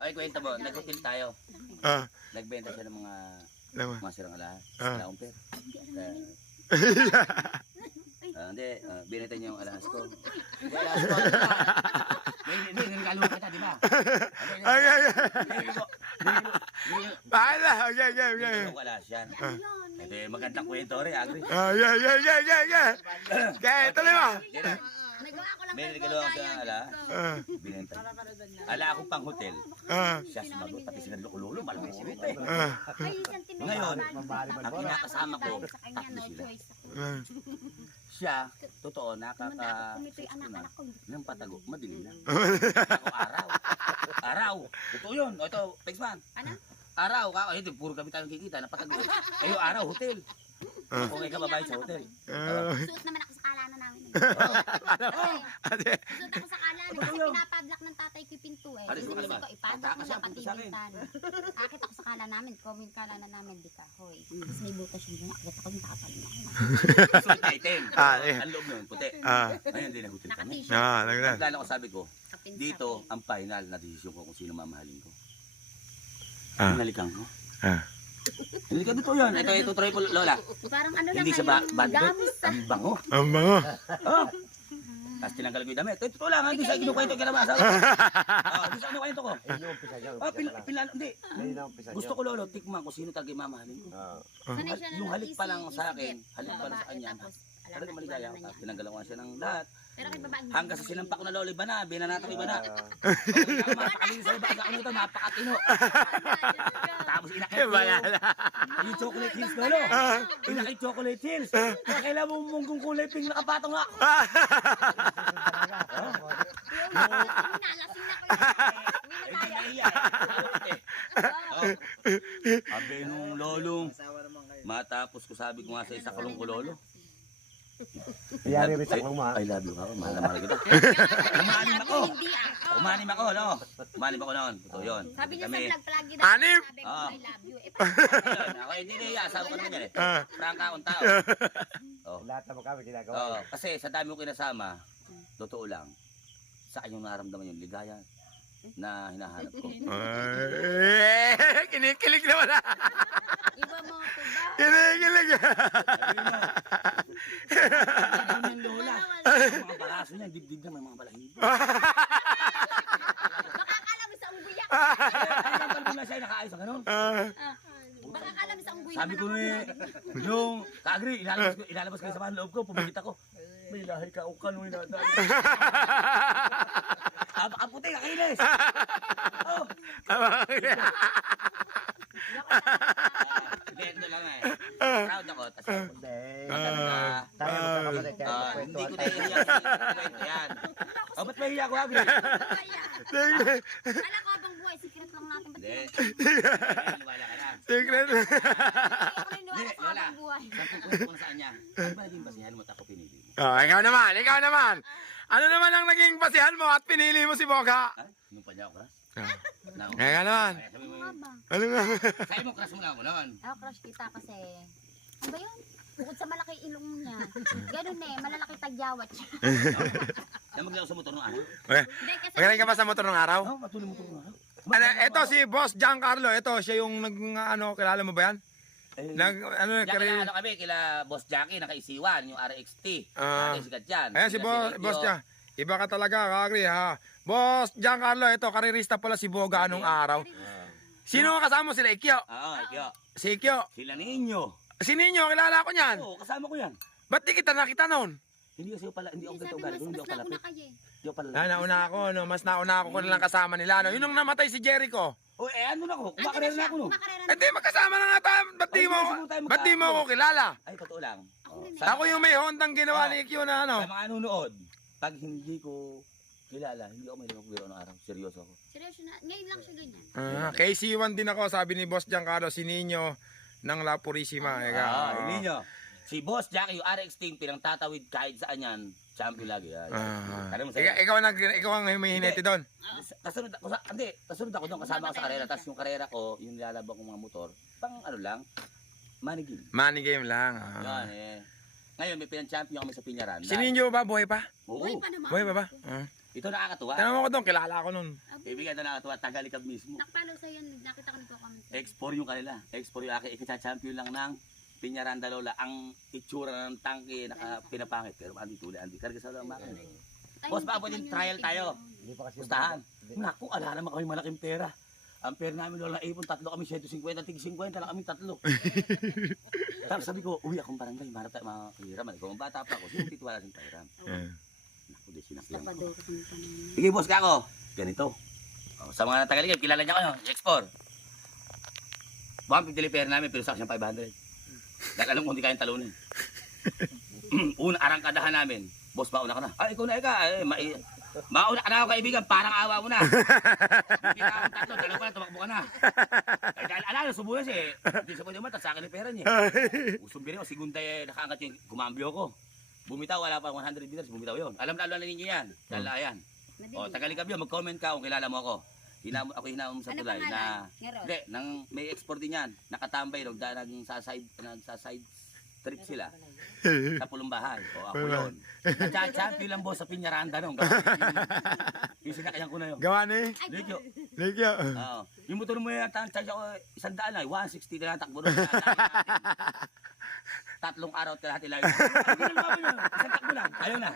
Ay, kwenta mo, nag-hotel tayo. Ah, Nagbenta siya ng mga lama. mga sirang alahas. Ah. Alaong per. Ah, hindi, uh, binenta niya yung alahas ko. Yung alahas ko? Hindi, hindi, nagkalo kita, di ba? Ay, ay, ay. Bahala. Okay, okay, okay. hindi ko alahas yan. Ito yung magandang kwento rin, agri. Ah, yeah, yeah, yeah, yeah, yeah. Kaya, tuloy mo. Na. Nagawa ko lang May nagkalo ako sa ala, Ah, binenta. Ala ako pang hotel. ah, Siya sumagot, pati sila lolo-lolo, malamang sumita eh. ah, Ngayon, na ang kinakasama ko, tatlo sila. ah. Siya, totoo, nakaka... kumito yung anak-anak ko. ng patago, madilim lang. Ako araw. Araw. Totoo yun. O ito, Texman. Ano? Araw ka. Ay, ito, puro kami tayong kikita na patago. Ay, yung araw, hotel. Ah. Kung ikaw babayad sa hotel. Ah, Suot naman ako sa kalana namin. eh. Ate. Suot ako sa kalana kasi pinapadlock ng tatay ko yung pinto eh. Ano, Kasi sa gusto ko ipadlock mo akin. bintana. Akit ako sa kalana namin, comment yung kalana namin, di ka, hoy. Tapos may butas yung mga, akit ako yung tapal na. Suot na item. Ah, eh. Ang loob nun, puti. Ah, Ayun din hotel kami. Ah, naglan. Plano ko sabi ko, dito ang final na desisyon ko kung sino mamahalin ko. Ah. Hinalikan ko. Ah. Hindi ka dito yun. Ito, ito, tuloy ko, Lola. Parang ano lang Hindi siya ba, kayong bad bet. gamis ah. Ang bango. Ang bango. Oh. Tapos tinanggal ko yung damit. Ito, totoo lang. Hindi sa kinukwento ko naman. Oh, hindi sa kinukwento ko. Ayun yung umpisa niya. Oh, pil, hindi. Ayun ang umpisa niya. Gusto ko lolo, tikman ko sino talaga yung mamahalin ko. Ah. Sanay siya na Yung lang, halik pa lang sa easy akin, halik pa lang sa Babae, kanya. tapos, alam Talaga na, maligaya iwanan ako. na niya. Tinanggalan ko na siya ng lahat. Hanggang sa sinampak ko na lolo, iba na. Binanata ko iba na. Ah. Mapakalinis sa iba. Ano ito, napakatino. Tapos inakit ko yung chocolate hills lolo. Inakit chocolate hills. Kaya kailangan mo munggong kulay pink nakapatong nga. Nalasing na ko yun. Sabi nung lolong, matapos ko sabi ko nga sa isa kulong ko lolo. Yari rin sa mo I love you ako, mahal na mahal kita. Umanim ako. Umanim ako, no? Umanim ako noon. Totoo yun. Sabi niya sa vlog palagi na Anim? sabi ko. I love you. Eh, Ako hindi niya, asawa ko naman yan eh. Ah. Prangka akong tao. Oh. Lahat naman kami ginagawa. Oh, kasi sa dami ko kinasama, totoo lang, sa kanyang naramdaman yung ligaya na hinahanap ko. Ay, kinikilig naman ah. Iba mo ito ba? Kinikilig. Sabi ng lola, ang mga baraso niya, dibdib na may mga balahibo. Baka akala mo sa unggoy yan. Ang talbong na siya ay nakaayos ang ganun. Ah, Baka akala mo sa unggoy Sabi ko ni, yung kaagri, ilalabas ko, ilalabas ko sa mga loob ko, pumigit ako. May lahi ka, o kanoy na. Ang puti, kakinis. Oh, hindi, ito lang eh. Proud ako. Tapos, Hindi. Ah. Tayo magkakapatid kaya Ah, magkwento hindi ko tayo. nahihiya sa kwento yan. Oh, ba't mahihiya ko, Agri? Kaya, Kala ko habang buhay, secret lang natin. Ba't Hindi. yun? Wala ka na. Secret. Ako naniniwala sa habang buhay. Sa kwento ko na sa kanya, ano ba naging basihan mo at ako pinili mo? Oh, ikaw naman, ikaw naman. Ano naman ang naging basihan mo at pinili mo si Boga? Ay, nung pa niya ako naman. Kaya sabi mo, Ano ba? Nga? sa'yo mo crush mo na ako noon. Ako crush kita kasi, ano ba yun? Bukod sa malaki ilong niya. Ganun eh, malalaki tagyawat siya. Kaya maglaw sa motor nung araw. Okay. Hindi kasi, Magaling ka ba sa motor ng araw? Oh, matuloy motor nung araw. Ano, ito si Boss Giancarlo. Ito, siya yung nag, ano, kilala mo ba yan? Eh, Nag, ano, Kaya kari... kila ano kami, kila Boss Jackie, nakaisiwan, yung RXT. Ah. Dati sikat yan. Ayan si Sila Boss. Boss Gian. Iba ka talaga, kakri ha. Boss Giancarlo, ito, karirista pala si Boga anong araw. Sino ang kasama mo sila? Ikyo. Oo, Ikyo. Si Ikyo. Sila ninyo. Si Ninyo, kilala ko niyan. Oo, kasama ko yan. Ba't di kita nakita noon? Hindi kasi pala, hindi ako hindi ganito ugali. mas, Hindi mas ako nauna palapit. kayo eh. Hindi ako pala. Ah, nauna ako, no? Mas nauna ako ko nilang kasama nila, no? Yun nung namatay si Jericho. Oh, eh, ano na ako? Kumakarera na ako no. na. Eh di, magkasama na nga tayo. Ba't di mo, hindi, ba't di mo ako kilala? Ay, totoo lang. Ako Oh, eh. sa, Ako yung may Hondang ginawa Oh. ni Ikyo na ano. sa mga nanonood, pag hindi ko kilala, hindi ako may biro ng araw. Seryoso ako. Seryoso na, ngayon lang siya ganyan. Ah, KC1 din ako, sabi ni Boss Giancarlo, si Ninyo ng La Purisima. Eka. Ah, hindi nyo. Si Boss Jackie, yung RX Team, pinang tatawid kahit saan yan. Champion lagi. Yan. Ah. Alam mo Ikaw, sa'yo. ikaw, ang nag, ikaw ang may hinete doon. Kasunod ako sa, hindi, kasunod ako doon, kasama ko sa karera. Tapos yung karera ko, yung nilalabang kong mga motor, pang ano lang, manigin. Money game lang. ah. Yan eh. Ngayon, may pinang-champion kami sa Pinyaran. Si Ninyo ba, buhay pa? Oo. Buhay pa naman. Buhay pa ba? Ah. Ito nakakatuwa. Tanong mo ko doon, kilala ko nun. Ibigay ito nakakatuwa. Tagalikab mismo. Nakapalo sa yan, nakita ko nito comment. X4 yung kanila. X4 yung aking ikita-champion lang ng Piñaranda Lola. Ang itsura ng tangke naka pinapangit. Pero andi tuli, andi. Karga sa lang makina. Boss, baka pwedeng trial tayo. Hindi pa kasi. Pustahan. Naku, ala naman kami malaking pera. Ang pera namin wala ipon, tatlo kami 150, tig 50 lang kami tatlo. Tapos sabi ko, uwi akong barangay, marap tayo mga kahiraman. Ikaw ang bata pa ako, sino titwala sa pahiram? Naku, di sinakyan ko. Ko. Sige boss, kako. Ganito. Oh, sa mga natagaligay, kilala niya kayo, X4. 150 pera namin, pero sa akin 500. Dahil alam ko hindi kayang talunin. Una, arangkadahan namin. Boss, mauna ka na. Ay, ikaw na ika. Ay, ma mauna ka na ako kaibigan, parang awa mo na. Hindi na akong tatlo, dalawa na, tumakbo ka na. Ay, dahil alala, subuhan siya eh. Hindi siya pwede umata, sa akin yung pera niya. Usong biri ko, segunda eh, nakaangat yung kumambyo ko. Bumitaw, wala pa 100 dinars, bumitaw yun. Alam na alam na ninyo yan. Dala yan. O, tagalikab yun, mag-comment ka kung kilala mo ako. Hinam, ako hinamon sa Ano tulay pangalan? na... Ngaron. Hindi, nang may export din yan. Nakatambay, nag, nag, sa side, nag, sa side trip sila. sa pulong bahay. O, ako yun. Nagcha-champion lang boss sa Piñaranda nung. Yung sinakayan ko na yun. Gawa ni. Legyo. Ligyo. Oo. Yung motor mo yan, tan charge ako isang daan lang, 160 na lang takbo doon. Tatlong araw at kalahati lang. Hindi na lumabas yun. Isang takbo lang. Ayaw na.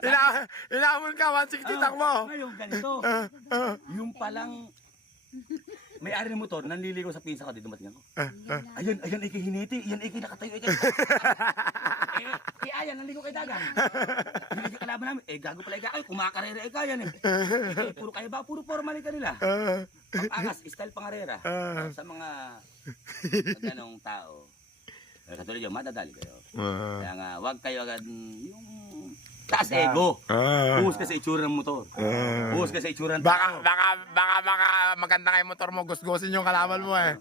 Ila, ilamon ka, 160 takbo. Ngayon, ganito. Yung palang may-ari ng motor, nanliligaw sa pinsa ko, dito dumating ako. Ayun, ayun, iki hiniti. Yan, iki nakatayo. Eh, eh, ayan, nanligaw kay Dagang. Hiniti kalaban namin. Eh, gago pala ika. Ay, kumakarera ika yan eh. Eh, puro kaya ba? Puro formal ka nila. Pang-angas, style pangarera. sa mga ganong tao. Eh, katulad yun, madadali kayo. Kaya nga, wag kayo agad yung taas ego. Buhos ka sa itsura ng motor. Buhos ka sa itsura ng Baka, tao. baka, baka, baka maganda nga yung motor mo, gusgusin yung kalaban mo eh.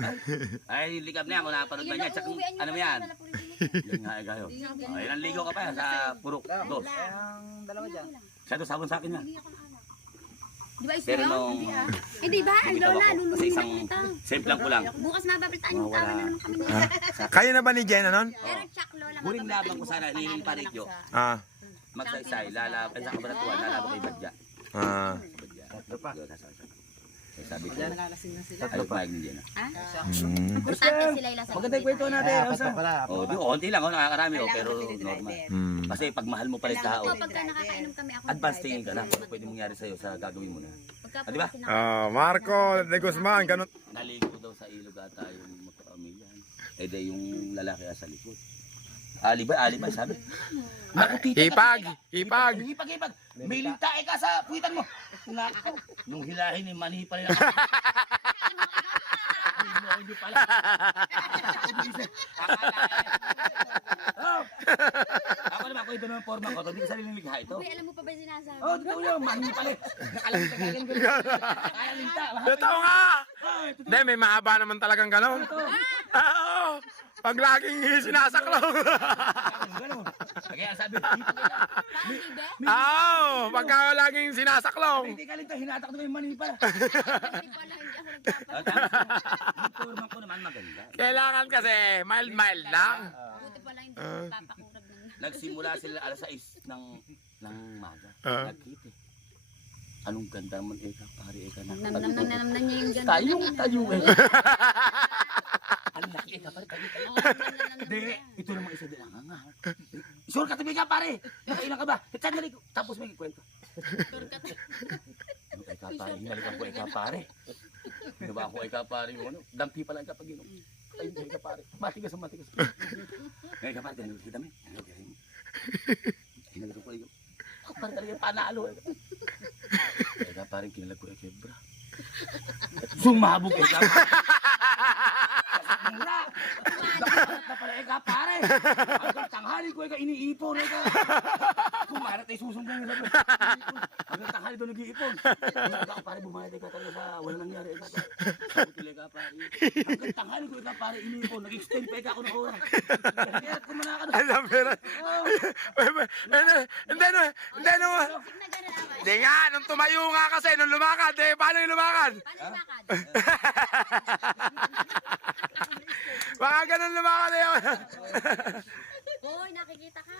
Ay, yung likab na yan, kung napanood ba niya, tsaka ano mo yan? Yan nga, eh, kayo. Ay, ilang ligaw ka pa yan sa purok. Dos. Ang dalawa dyan. Siya to, sabon sa akin niya. Di ba Pero isyo? nung Hindi ba? Ang bumitaw lola, ako, kasi isang kita. simple ko lang. Bukas mababalitaan yung Mawala. tawa na naman kami nila. Kayo na ba ni Jenna nun? Pero check lola. Huling mababalitaan laban ko bukas, sana, panalo na Parikyo. lang sa- Ah. Magsaysay, lalab, ay sa kabaratuan, lalabang kay Badya. Ah. Badya. Tatlo pa. Yun, nasa- Eh, sabi ko, Tatlo ay, pa. pahig hindi na. Ha? Mm. Importante sila ila sa Maganda yung kwento natin. Ay, apat Osa. pa pala. Oh, di konti lang, oh, nakakarami, oh, pero normal. Mm. Kasi pag mahal mo pala yung tao, Ito, pagka nakakainom kami ako. advance tingin ka na pwede mangyari sa'yo sa gagawin mo na. Pagka Ah, di ba? Ah, Marco de Guzman, ganun. Naligo daw sa ilog ata yung magkakamilan. Eh di yung lalaki sa likod. Alibay, alibay, sabi. Naku, tita, Ipag, kasi- ipag. Ipag, ipag. May lintae ka sa puwitan mo. Naku, nung hilahin ni mani pa rin ako. Hindi pala. Oh. Ako naman, ako ito naman forma ko. Hindi ko sariling ligha ito. Uy, alam mo pa ba yung sinasabi? Oh, totoo yun. Mani pala. Nakalamita ka ganun. Akala linta. Totoo nga! Oh. Hindi, may mahaba naman talagang ganon. Oo. Pag laging sinasaklaw. Kaya sabi, ibe? Oo, pagka laging sinasaklaw. Hindi ka linta, hinatak ko yung mani pala. Ah, Yung forma ko naman maganda. Kailangan kasi mild-mild lang. Pala hindi ako nagpapakurag ng... Nagsimula sila alas 6 ng ng maga. Ah. Nagkita. eh. Anong ganda naman eka, pare eka na. Nam nam nam nam niya yung ganda. Tayo, tayo eh. Ang laki eka, pare, tayo, Hindi, ito naman isa din ang nga. Sure ka tabi ka pare. Nakailan ka ba? Sandali ko. Tapos may kwento. Turkat. Ano eka pare? Hinalikan ko eka pare. Ginawa ko eka pare yung ano. Dampi pala eka pag inom. Ay, hindi eka pare. Matigas ang matigas. Ngayon eka pare, tinanong kita mo. Ano kaya mo? Hinalikan ko eka. Ako pare talaga panalo eka. Eka pare, kinalag ko eka bra. Sumabog eka. Mura! Dapat na pala eka pare. Tanghali ko eka iniipon eka. Kumarat ay susumbong sa Hanggang tanghali doon nag-iipon. Hanggang pare bumayad eka talaga sa walang nangyari pare. Sabi ko eka pare. Hanggang tanghali ko eka pare iniipon. Nag-extend pa eka ako ng oras. Kaya kumana ka Ay, sabiran. Oh, Hindi, no, hindi, na nga, nung tumayo nga kasi, nung lumakad, eh, paano yung lumakad? Paano lakad? Baka ganun lumakad eh. Hoy, nakikita ka.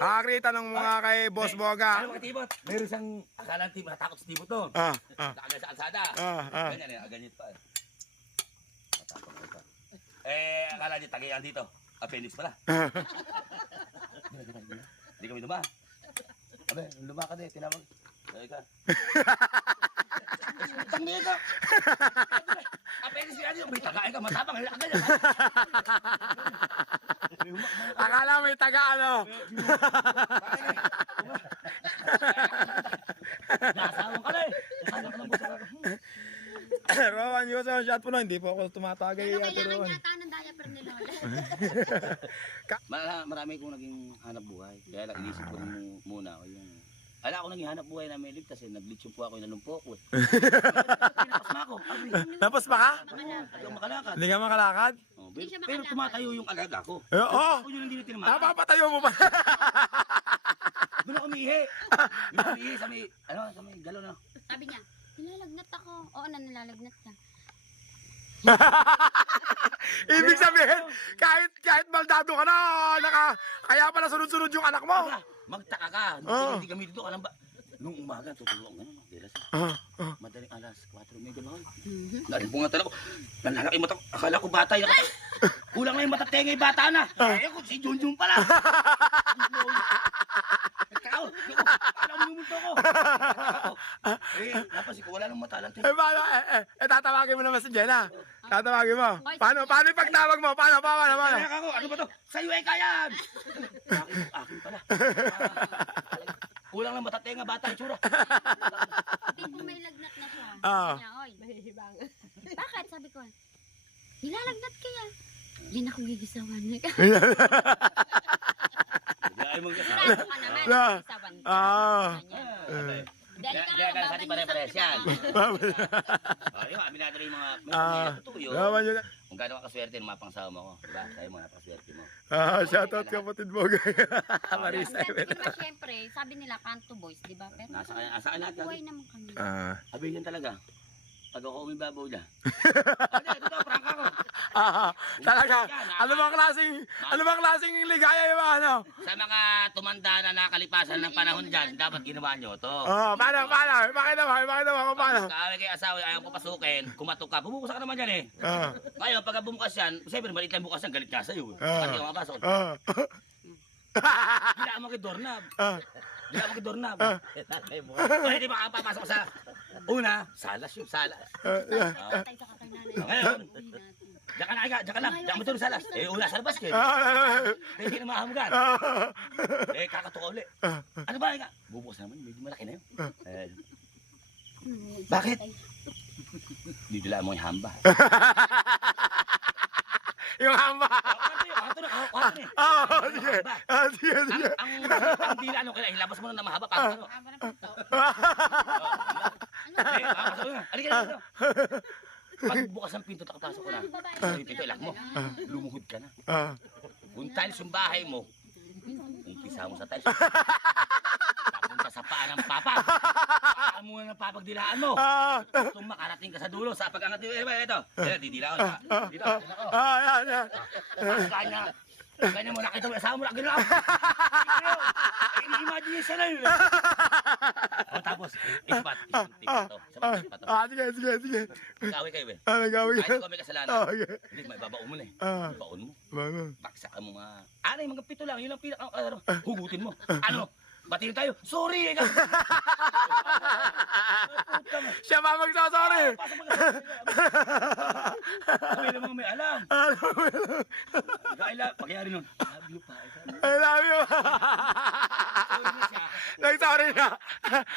Kakakita ng mga kay Boss Boga. Ano mga tibot? Meron siyang akala ng tibot, natakot sa tibot to. Ah, ah, Nakagal sa kalsada. ah, ah. Ganyan, eh, ganyan pa. Matapang ko pa. Eh, akala niya tagayan dito. Appendix pala. Hindi kami duma. Abe, luma ka din, tinawag. Sabi ka. Tangli ka. Appendix ka dito. May tagay ka, matapang. Ganyan. Akala may taga ano. Nasawang ka na eh. Rowan, yun sa shot po no. Hindi po ako tumatagay. Pero kailangan yata ng diaper ni Lola. Mara- Marami kong naging hanap buhay. Kaya lang, inisip ko mu- muna ako yung... Ala ako naging hanap buhay na may ligtas eh. Nag-litching po ako, inalumpo ako eh. Pinapas na ako. Abi, Tapos pa ka? Hindi ako makalakad. Hindi ka makalakad? Oh, pero, pero tumatayo yung alaga ko. Eh, Oo. Ako yun ang hindi tinamakan. Napapatayo mo ba? Doon ako umihi. Doon ako umihi sa may, ano, sa may galon na. Sabi niya, nilalagnat ako. Oo na, nilalagnat ka. Ibig sabihin, kahit kahit baldado ka na, naka, kaya pala sunod-sunod yung anak mo. Magtaka ka. Oo. Hindi kami dito. Alam ba? Nung umaga, tutulong ano, delas. Ah, ah. Madaling alas 4 may gano'n. Nalibungan ako. Nanlalaki mata. Akala ko bata yun. Kulang na yung mata bata na. Eh ako si Junjun pala. Ikaw, alam mo mumunto ko. Eh, napansin ko, wala nang mata lang. Eh, paano, eh, eh, eh, tatawagin mo naman si Jenna. Tatawagin mo. Paano, paano yung pagtawag mo? Paano, paano, paano? Ako, ano ba to? Sa'yo eh kayan! Akin, akin pala. Kulang lang mata tenga bata yung tsura. Tingnan mo may lagnat na siya. Ah. Sabi niya, oy. Bakit? Sabi ko, nilalagnat kaya. Yan ako gigisawan. Hindi ayaw mong kasama. Sigurado ka naman, Ah. gigisawan ka. Ah. Sabi niya. Eh, Dali Kaya ka kaya ka sa atin babalik pare-pares yan. yun, aminado rin yung mga, Ah. mga totoo yun. Naman yun. Kung gaano ka kaswerte ng mapangsama mo. Diba? Sa'yo mo, napakaswerte. Ah, shoutout kapatid mo. Marisa. Kasi naman syempre, sabi nila kanto boys, di ba? Pero Nasa kanya, asa kanya natin. buhay naman kami. Ah, Sabi yan talaga. Pag ako umibabaw niya. Hindi, totoo. ah, talaga. Ano bang klaseng, ano bang klaseng ligaya yung ano? Sa mga tumanda na nakalipasan ng panahon dyan, dapat ginawa nyo to. Oh, paano, paano? Pakita mo, pakita mo kung paano. Kaaway kay asawa, ayaw ko pasukin, kumatok ka, bumukas ka naman yan eh. Ah, Ngayon, pagka bumukas yan, siyempre maliit lang bukas yan, galit ka sa'yo. Ah. Pati ka mapasok. ah, Gila mo kay doorknob. ah, Gila mo kay doorknob. Ah. Pwede ba ka papasok sa... Una, salas yung salas. Ah. Patay sa kakailangan. Ngayon, Uwi natin. Diyan ka na, diyan ka lang. Diyan mo. Eh, una sa labas ka eh. ah, Hindi na mahamugan. ah, Eh, kakatuka uli. ah, Ano ba? Ika? Bubukas naman, medyo malaki na yun. Eh, Hmm, Bakit? patay. didila mo yung hamba. yung hamba. Na, kato na. Ah, sige. Ah, sige, Ang, sige. ang, ang dila, ano, kaya ilabas mo na na mahaba. Pag, ano? Ng pinto. Eh, papasok na. Halika na dito. Pag bukas ang pinto, takapasok ko na. Babae. Sa yung pinto, ilak mo. Lumuhod ka na. Ah, Kung tiles yung bahay mo, umpisa mo sa tiles. Papunta sa paa ng papa. Paa mo ng papagdilaan mo. ah, Kung makarating ka sa dulo, sa pag-angat eh, ba, ito. Eh, didilaan ka. Dito, dito ako. ah, yan, yan. Kanya. Kanya mo nakita mo, asawa mo na ginawa. Ini-imagination na yun. O tapos, ispat. Ispat to. Ah, Ispat to. ah, sige, sige, sige. Kawin kayo, be. Ah, nagawin Kahit ka. ikaw may kasalanan. Ah, okay. Hindi, may babaon mo na eh. Ah, Baon mo. bago. Baksa mo mga... Ano mga pito lang. Yun ang pinaka... Ano, hugutin mo. Ano? Batiin tayo. Sorry, mo. Siya ba magsasorry? Pasok mo ka. Kami namang may alam. Kaila, pagyari nun. Love you pa. I love you. Na. Nagsorry na.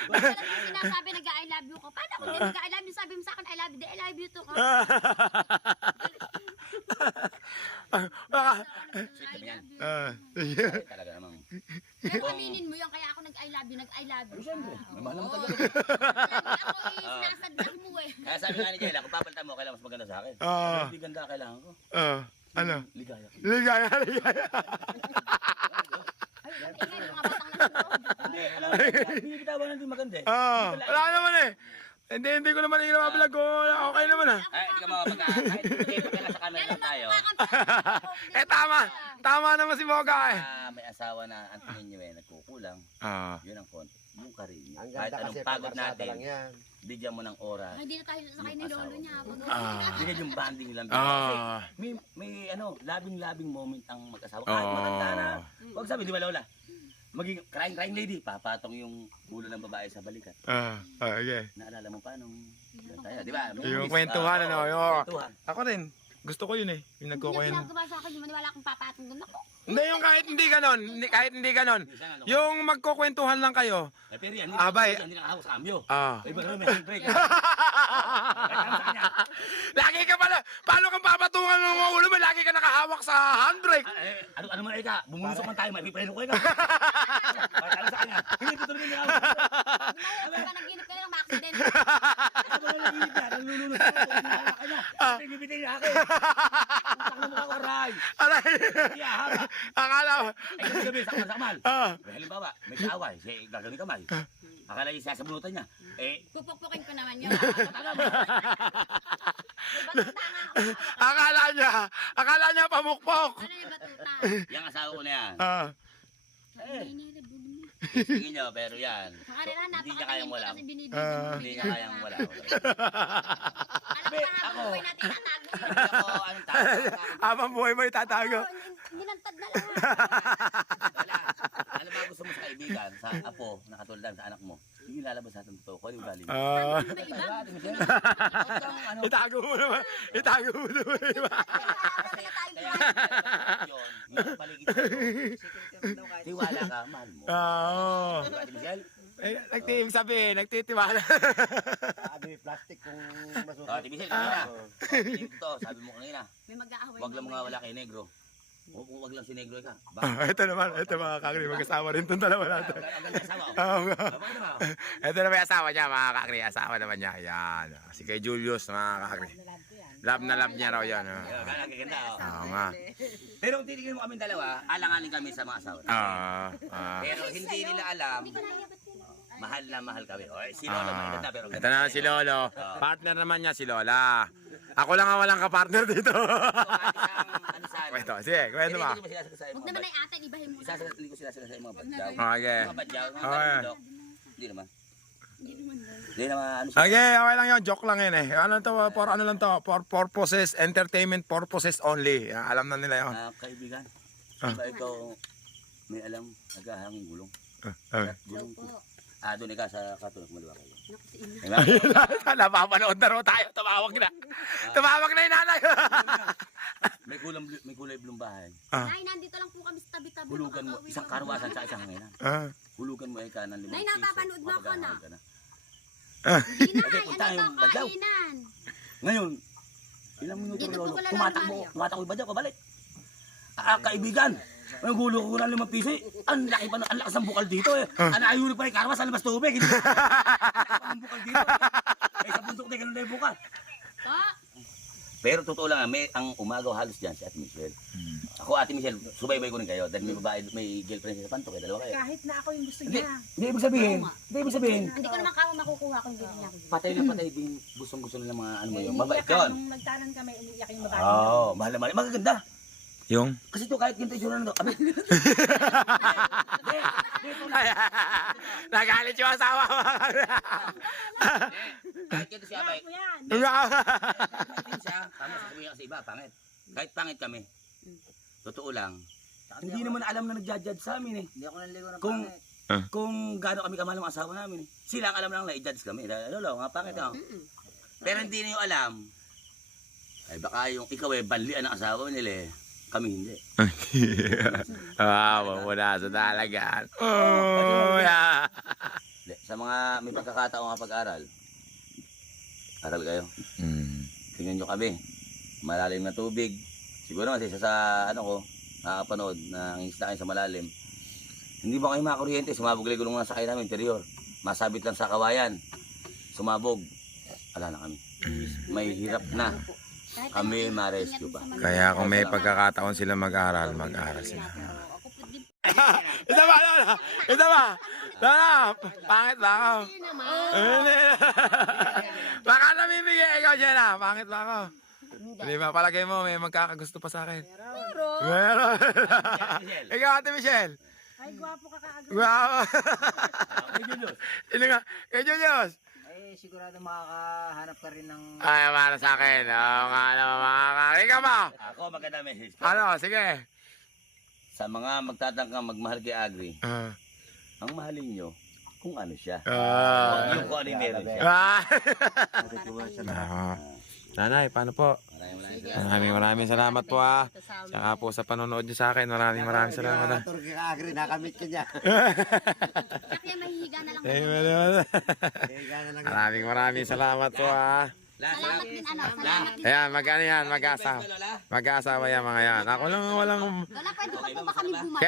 Wala lang sinasabi nag-I love you ko. Paano kung di nag-I love you, sabi mo sa akin, I love you, I love you to ka. Ah, I ah, Talaga namang. Pero aminin mo yan, kaya ako nag-I love you, nag-I love you. Siyempre, may mahal naman Oo. talaga. Ako eh, sinasadyak mo eh. Kaya sabi nga ni Jella, kung papalitan mo, kailangan mas maganda sa akin. Ah. Hindi ganda kailangan ko. Ah, ano? Ligaya. Ligaya, ligaya. Ay, ingay, mga batang nanonood. Hindi, alam mo, binibitawan lang din maganda eh. Ah, wala naman eh. Hindi, hindi ko naman yung mga vlog ko. Okay naman ah. Ay, hindi ka makapagka, kahit hindi ka sa camera, tayo. eh tama, tama naman si Boga eh. Ah, may asawa na ang tingin nyo eh, nagkukulang. Ah. Yun ang konti. Yung karinyo. Ang Kahit anong kasi pagod pamarsada natin, lang yan. bigyan mo ng oras. Hindi na tayo sakay ni lolo niya. Pag- Ah. Bigyan yung banding lang. Kasi Ah. may, may ano, labing-labing moment ang mag-asawa. Kahit matanda na. Oh. Huwag sabi, di ba Lola? Maging crying crying lady, papatong yung ulo ng babae sa balikat. Ah, ah, okay. Naalala mo pa nung di ba? Yung miss- kwentuhan, ah, ano, yung- Kwentuhan. Ako rin. Gusto ko yun eh. Yung Hindi niya nagkukwento. ginagawa sa akin, yung maniwala akong papatong doon ako. Hindi, yung kahit hindi ganon. Hindi, kahit hindi ganon. Ano, Yung magkukwentuhan lang kayo. eh, pero yan, hindi Abay. hindi nakahawak sa cambio. Ah. Iba naman may handbrake. lagi ka pala, paano kang papatungan ng mga ulo mo? Lagi ka nakahawak sa handbrake. Ah, eh, ano ano man ika, bumulusok man tayo, may pipreno ko ika. Pagkala sa kanya, hindi ko tuloy. May pa naginip ka na lang ma-accident. Ano na nagigit niya, nalulunod ako, niya. Pinipitay niya akin. Utang na mukha ko, aray. Aray. Iya, haba. Akala mo. Eh, gabi gabi, sakmal, sakmal. Ah. Halimbawa, may kaaway, gagawin kamay. Akala bulutan niya. Eh, Pupukpukin ko naman yun. tanga mo. May batuta nga ako. Akala niya. Akala niya pamukpok. Ano yung batuta? Yung asawa ko na yan. Ah. Eh, mo. tingin niyo, pero yan. Sa kanila, Hindi niya kayang wala. mo. Hindi niya kayang wala. Alam Be, na habang buhay natin tatago ako, anong tawag? Habang buhay mo itatago. Ninantad na lang. Wala. Ano ba gusto mo sa kaibigan, sa apo, na katulad sa anak mo? Hindi lalabas sa ating totoo. Ano yung galing. Ah. Ano, Itago mo naman. Itago mo naman. yun, yung paligid sa'yo. Tiwala ka, mahal mo. Ah. oo. Di ba, Ate Michelle? Eh, nagtiim sabi, nagtitiwala. Sabi, plastic kung Oh, masusunod. Ate Michelle, kanina. Ko to, sabi mo kanina. May mag-aaway. Huwag lang mga wala kay negro. Huwag huwag lang si negro ka. Ah, ito naman, ito mga kakri, mag-asawa rin itong dalawa natin. Ang ganda asawa. Oo nga. Ah? Ito na may asawa niya, mga kakri. Asawa naman niya. Yan. Si kay Julius, mga kakri. Love na love niya raw yan. ah. Ayun, Ang ganda, oh. Oo nga. Pero kung titignan mo kami dalawa, alanganin kami sa mga asawa. Ah, ah. Pero hindi nila alam, mahal na mahal kami. O, si Lolo, may Ah. ganda, pero Ito na si Lolo. Partner naman niya si Lola. Ako lang ang walang kapartner dito. ano sa ano? Ito, sige, kwento mo. Hindi ko sila sa Huwag naman ay ate, ibahin mo. Isa sa ko sila sila sa mga badyaw. Okay. Mga badyaw, mga Okay. bandok. Hindi naman. Hindi naman ano sa Okay, okay lang yun. Joke lang yun eh. Ano to, for ano lang to, for purposes, entertainment purposes only. Yan, alam na nila yun. Ah, kaibigan. Ah. Diba ikaw may alam, naghahanging gulong. Ah. Gulong ko. Ah, doon ikaw sa katulog mo, di ba kayo? Diba? Napapanood na raw tayo. Tumawag na. Tumawag na yung nanay. may kulang may kulay blong bahay. Ah. Nay, nandito lang po kami sa tabi-tabi. Hulugan mo, isang karwasan sa isang hanginan. Ah. Hulugan mo ay ka ng limang Nay, napapanood mo ako na. ka Hindi na, ano badyaw. kainan. Ngayon, ilang minuto lolo, tumatakbo, tumatakbo ba dyan, kabalik. Ah, kaibigan, may gulo ko ng limang piso eh. Ang laki pa, ang lakas ng bukal dito eh. Ang ayuno pa yung karwas, sa labas tubig. Hindi ang ng bukal dito. May sa bundok na ganun na yung bukal. Pa, Pero totoo lang, may ang umagaw halos dyan si Ate Michelle. Ako, Ate Michelle, subaybay ko rin kayo. Dahil may babae, may girlfriend siya sa pantok, eh, dalawa kayo. Kahit na ako yung gusto Hindi, niya. hindi ibig sabihin, hindi ibig sabihin, hindi ko naman kawa makukuha kung hindi niya. patay na patay din, gustong-gusto nila mga ano mo Eh, yun. Mabait yun. Nung nagtanan kami, umiiyak yung babae. Oo, oh, mahal na mahal. Magaganda. Yung? Kasi ito kahit ganito yung sura na ito. Abi. Nagalit yung asawa ko. Kahit ganito siya, abay. Kahit siya, tama sa sabihin sa iba, pangit. Kahit pangit kami. Totoo lang. Hindi naman alam na nagja-judge sa amin eh. Hindi ako naligo ng Kung Ah. kung gaano kami kamahal ng asawa namin eh. Sila ang alam lang na i-judge kami. Lolo, nga pangit ah. Pero hindi niyo alam. Ay baka yung ikaw eh, banlian ang asawa nila eh. Kami hindi. Ah, wala sa dalagan. Oh, yeah. Sa mga may pagkakataon nga pag-aral, aral kayo. Mm. Tingnan nyo kami. Malalim na tubig. Siguro kasi isa sa ano ko, nakakapanood na ang kayo sa malalim. Hindi ba kayo makakuryente? Sumabog lang gulong na sakay namin, interior. Masabit lang sa kawayan. Sumabog. Ala na kami. May hirap na. Kami ma-rescue pa. Kaya kung may pagkakataon sila mag-aral, mag-aral sila. Ito ba? Ito ba? Lola, pangit ba ako? Hindi naman. Hindi. Baka namimigay ikaw ah. Pangit ba ako? Hindi. Di ba? Palagay mo, may magkakagusto pa sa akin. Pero, Meron. Michelle. Ikaw, Ate Michelle. ay gwapo ka kaagad. Wow. Ay, Julius. Kay Julius. Sigurado makakahanap ka rin ng... Ay, para sa akin. Oo nga naman kaka. Ikaw ba? Ako maganda message. ko. Ano? Sige. Sa mga magtatangkang magmahal kay Agri, Ah. ang mahalin nyo kung ano siya. Ah. Huwag yung kung ano yung meron siya. Ah. Ah. Nanay, paano po? Maraming maraming Sige. salamat. Maraming maraming salamat po ah. Ito sa amin. Saka po sa panonood niyo sa akin. Maraming maraming salamat ah. Turki ka agri, nakamit ka niya. Kaya mahihiga na lang. Wala-. Maraming maraming salamat po ah. Salamat din ano. Salamat din. Ayan, mag ano yan, mag-asa. Lola. Mag-asawa yan mga yan. Ako lang walang Lola, pwede ba po ba kami bumalik?